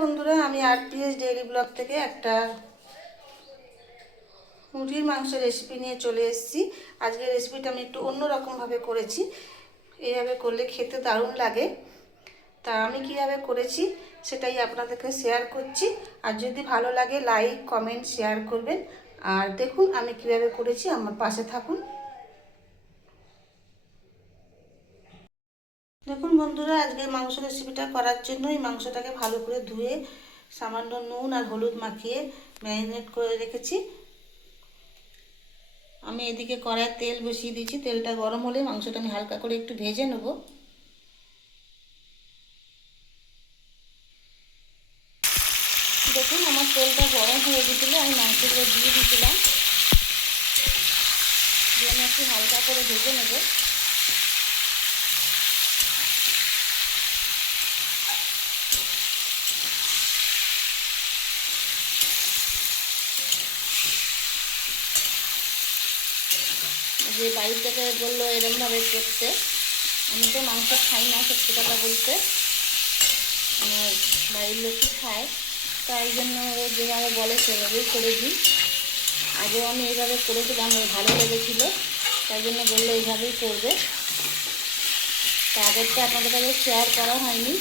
বন্ধুরা, আমি RPS daily blog থেকে একটা মুরগির মাংসের রেসিপি নিয়ে চলে এসেছি। আজকের রেসিপিটা আমি একটু অন্যরকমভাবে করেছি। এইভাবে করলে খেতে দারুণ লাগে। তা আমি কীভাবে করেছি সেটাই আপনাদেরকে শেয়ার করছি। আর যদি ভালো লাগে লাইক কমেন্ট শেয়ার করবেন। আর দেখুন আমি কীভাবে করেছি, আমার পাশে থাকুন দেখুন বন্ধুরা, আজকে মাংস রেসিপিটা করার জন্য এই মাংসটাকে ভালো করে ধুয়ে সামান্য নুন আর হলুদ মাখিয়ে ম্যারিনেট করে রেখেছি। আমি এদিকে কড়ায় তেল বসিয়ে দিয়েছি। তেলটা গরম হলে মাংসটা আমি হালকা করে একটু ভেজে নেব। দেখুন, আমার তেলটা গরম হয়ে গেছিল, আমি মাংসগুলো দিয়ে দিয়েছিলাম। দিয়ে আমি একটু হালকা করে ভেজে নেব। যে বাড়ির থেকে বলল এরমভাবে করতে। আমি তো মাংস খাই না সত্যি কথা বলতে। আমার বাড়ির লোকই খায়। তাই জন্য যেভাবে বলে সেভাবেই করে দিই। আগেও আমি এইভাবে করেছিলাম ভালো লেগেছিলো। তাই জন্য বলল এইভাবেই করবে। তা আগেরটা আপনাদের কাছে শেয়ার করা হয়নি।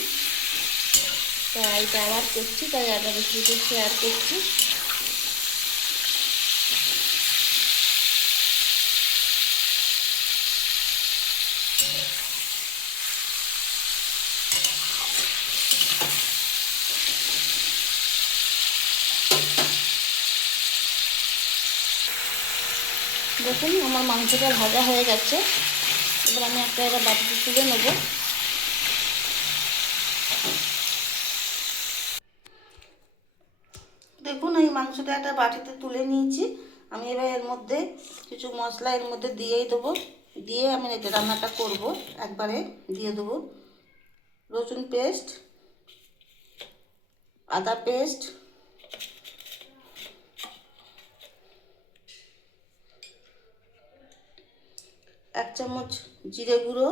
তাই এটা আবার করছি, তাই আপনাদের সাথে শেয়ার করছি। দেখুন, আমার মাংসটা ভাজা হয়ে গেছে। এবার আমি একটা এটা বাটিতে তুলে নেব। দেখুন, এই মাংসটা একটা বাটিতে তুলে নিয়েছি। আমি এবার এর মধ্যে কিছু মশলা এর মধ্যে দিয়েই দেবো। দিয়ে আমি এটা রান্নাটা করব, একবারে দিয়ে দেবো। রসুন পেস্ট, আদা পেস্ট এক চামচ জিরে গুঁড়ো,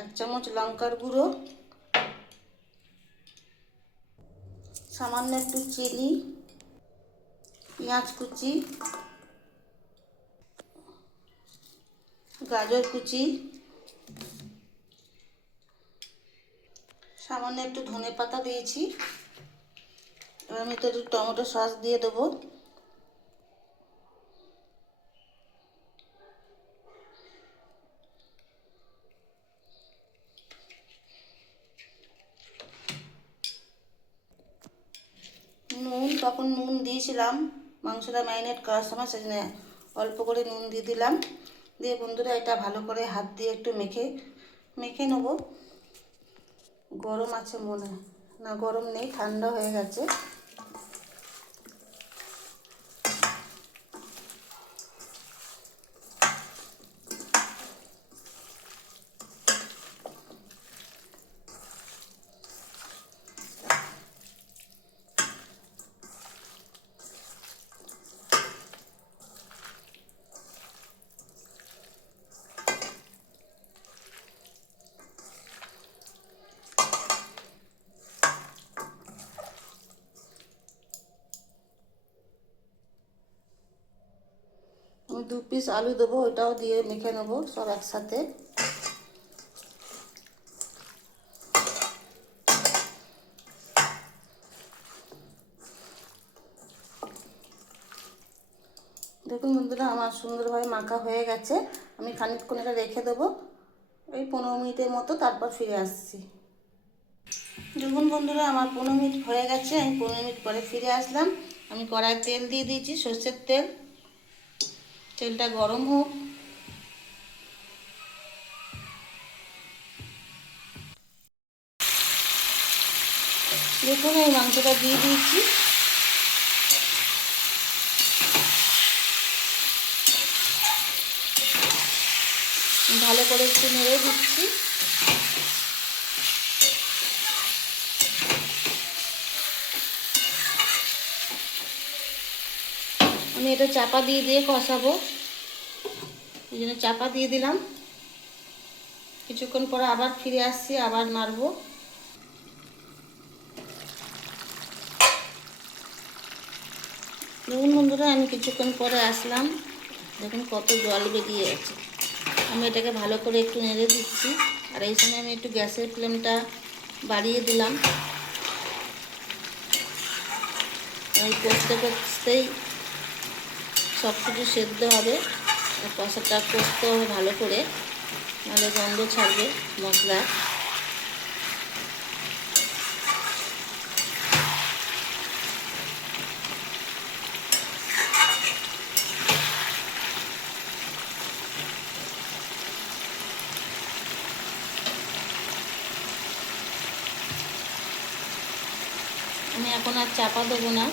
এক চামচ লঙ্কার গুঁড়ো, সামান্য একটু চিনি, পেঁয়াজ কুচি, গাজর কুচি, সামান্য একটু ধনে পাতা দিয়েছি। এবার আমি তো একটু টমেটো সস দিয়ে দেবো। নুন, তখন নুন দিয়েছিলাম। মাংসটা ম্যারিনেট করার সময় সেজন্য অল্প করে নুন দিয়ে দিলাম। দিয়ে বন্ধুরা এটা ভালো করে হাত দিয়ে একটু মেখে মেখে নেব। গরম আছে মনে না, গরম নেই, ঠান্ডা হয়ে গেছে আমি দু পিস আলু দেবো, ওইটাও দিয়ে মেখে নেব সব একসাথে। দেখুন বন্ধুরা, আমার সুন্দরভাবে মাখা হয়ে গেছে। আমি খানিকক্ষণ এটা রেখে দেবো। এই পনেরো মিনিটের মতো তারপর ফিরে আসছি। দেখুন বন্ধুরা, আমার পনেরো মিনিট হয়ে গেছে। আমি পনেরো মিনিট পরে ফিরে আসলাম। আমি কড়াই তেল দিয়ে দিয়েছি, সর্ষের তেল। তেলটা গরম হোক। দেখুন এই মাংসটা দিয়ে দিয়েছি। ভালো করে একটু নেড়ে দিচ্ছি। আমি এটা চাপা দিয়ে দিয়ে কষাবো। এই জন্য চাপা দিয়ে দিলাম। কিছুক্ষণ পরে আবার ফিরে আসছি, আবার মারবো। দেখুন বন্ধুরা, আমি কিছুক্ষণ পরে আসলাম। দেখুন কত জল বেরিয়ে আছে আমি এটাকে ভালো করে একটু নেড়ে দিচ্ছি। আর এই সময় আমি একটু গ্যাসের ফ্লেমটা বাড়িয়ে দিলাম। এই করতে করতেই সব কিছু সেদ্ধ হবে। কষাটা কষতে হবে ভালো করে। নাহলে গন্ধ ছাড়বে মশলা। আমি এখন আর চাপা দেবো না।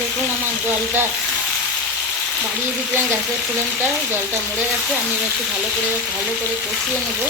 দেখুন আমার জলটা বাড়িয়ে দিয়েছিলাম গ্যাসের ফ্লেমটা, জলটা মরে গেছে, আমি একটু ভালো করে ভালো করে কষিয়ে নেব।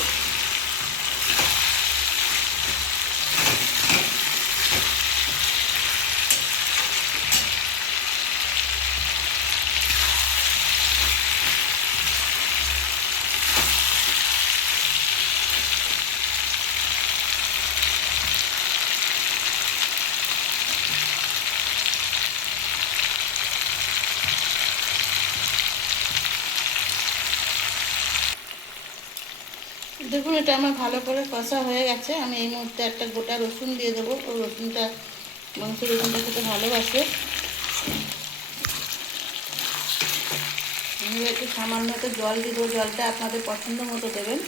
দেখুন, এটা আমার ভালো করে কষা হয়ে গেছে। আমি এই মুহূর্তে একটা গোটা রসুন দিয়ে দেবো। ও রসুনটা মাংস রসুনটা খেতে ভালোবাসে। একটু সামান্য একটা জল দিব। জলটা আপনাদের পছন্দ মতো দেবেন।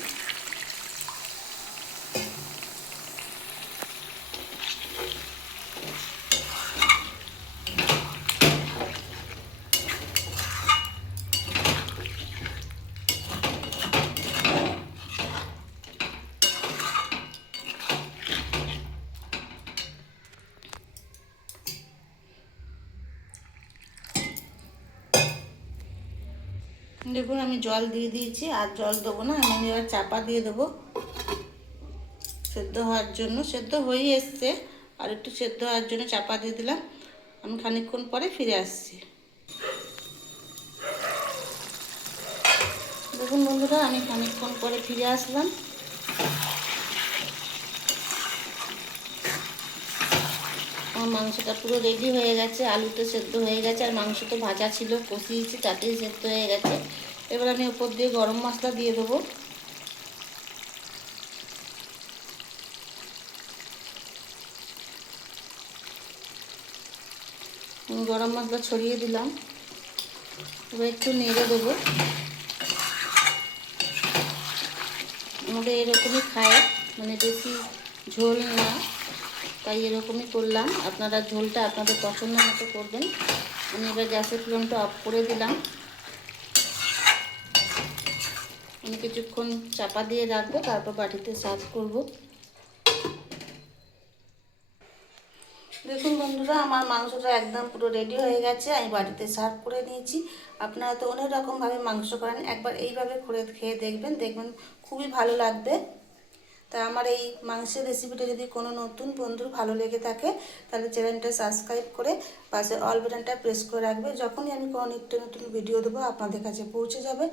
দেখুন, আমি জল দিয়ে দিয়েছি, আর জল দেবো না, আমি এবার চাপা দিয়ে দেবো। সেদ্ধ হওয়ার জন্য, সেদ্ধ হয়েই এসছে, আর একটু সেদ্ধ হওয়ার জন্য চাপা দিয়ে দিলাম। আমি খানিকক্ষণ পরে ফিরে আসছি। দেখুন বন্ধুরা, আমি খানিকক্ষণ পরে ফিরে আসলাম। আমার মাংসটা পুরো রেডি হয়ে গেছে আলুতে সেদ্ধ হয়ে গেছে, আর মাংস তো ভাজা ছিল, কষিয়েছি, তাতেই সেদ্ধ হয়ে গেছে। এবার আমি উপর দিয়ে গরম মশলা দিয়ে দেবো। গরম মশলা ছড়িয়ে দিলাম। এবার একটু নেড়ে দেবো। আমাদের এরকমই খায় মানে বেশি ঝোল না। তাই এরকমই করলাম। আপনারা ঝোলটা আপনাদের পছন্দ মতো করবেন। আমি এবার গ্যাসের ফ্লেমটা অফ করে দিলাম। আমি কিছুক্ষণ চাপা দিয়ে রাখব, তারপর বাটিতে সার্ভ করব। দেখুন বন্ধুরা, আমার মাংসটা একদম পুরো রেডি হয়ে গেছে। আমি বাড়িতে সার্ভ করে নিয়েছি। আপনারা তো অনেক রকমভাবে মাংস করেন একবার এইভাবে করে খেয়ে দেখবেন। দেখবেন খুবই ভালো লাগবে। তা আমার এই মাংসের রেসিপিটা যদি কোনো নতুন বন্ধুর ভালো লেগে থাকে, তাহলে চ্যানেলটা সাবস্ক্রাইব করে পাশে অল বাটনটা প্রেস করে রাখবে। যখনই আমি কোনো নিত্য নতুন ভিডিও দেবো, আপনাদের কাছে পৌঁছে যাবে।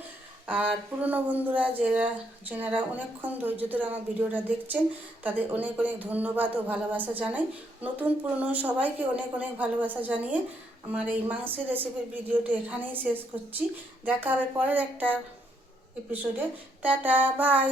আর পুরনো বন্ধুরা, যারা, যেনারা অনেকক্ষণ ধৈর্য ধরে আমার ভিডিওটা দেখছেন, তাদের অনেক অনেক ধন্যবাদ ও ভালোবাসা জানাই। নতুন পুরনো সবাইকে অনেক অনেক ভালোবাসা জানিয়ে আমার এই মাংসের রেসিপির ভিডিওটি এখানেই শেষ করছি। দেখা হবে পরের একটা এপিসোডে টাটা বাই